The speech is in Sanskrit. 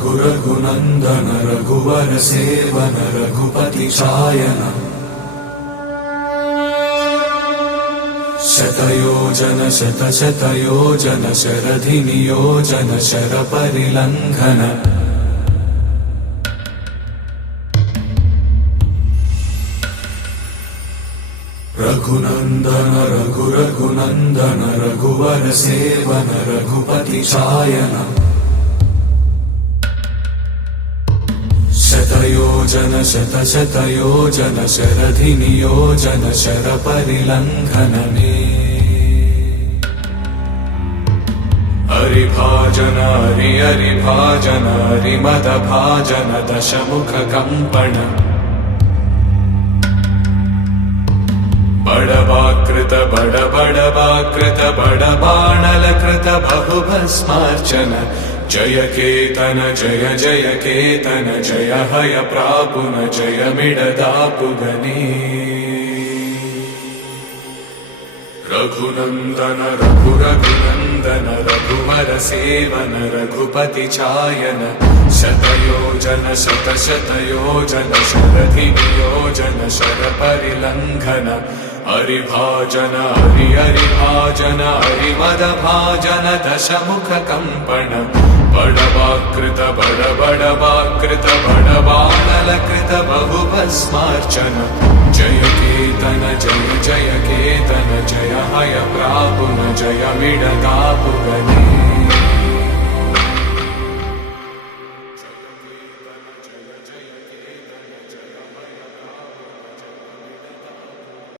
रघु रघुनन्दन रघुवर सेवन रघुपति चायन शतयोजन शतशतयोजन शरधि नियोजन शर परिलङ्घन रघुनन्दन रघु रघुनन्दन रघुवर सेवन रघुपति चायन शतयोजन शतशतयोजन शरधि नियोजन शर परिलङ्घनने हरिभाजन हरि हरिभाजन हरिमदभाजन दशमुख कम्पण बड़वाकृत बड़वाकृत बड़बाणलकृत बहुभस्मार्चन जय केतन जय जय केतन जय हय प्रापुन जय मिडदापुगनी रघुनन्दन रघु रघुनन्दन रघुवर सेवन रघुपति चायन शतयोजन शतशतयोजन शरधि नियोजन शर परिलङ्घन हरिभाजन हरि हरिभाजन हरिमदभाजन दशमुख कम्पण बड़वाकृत बड़वाकृत बड़बाणलकृत बहुभस्मार्चन जय केतन जय जय केतन जय हय प्रापुन जय मिडदापुगनी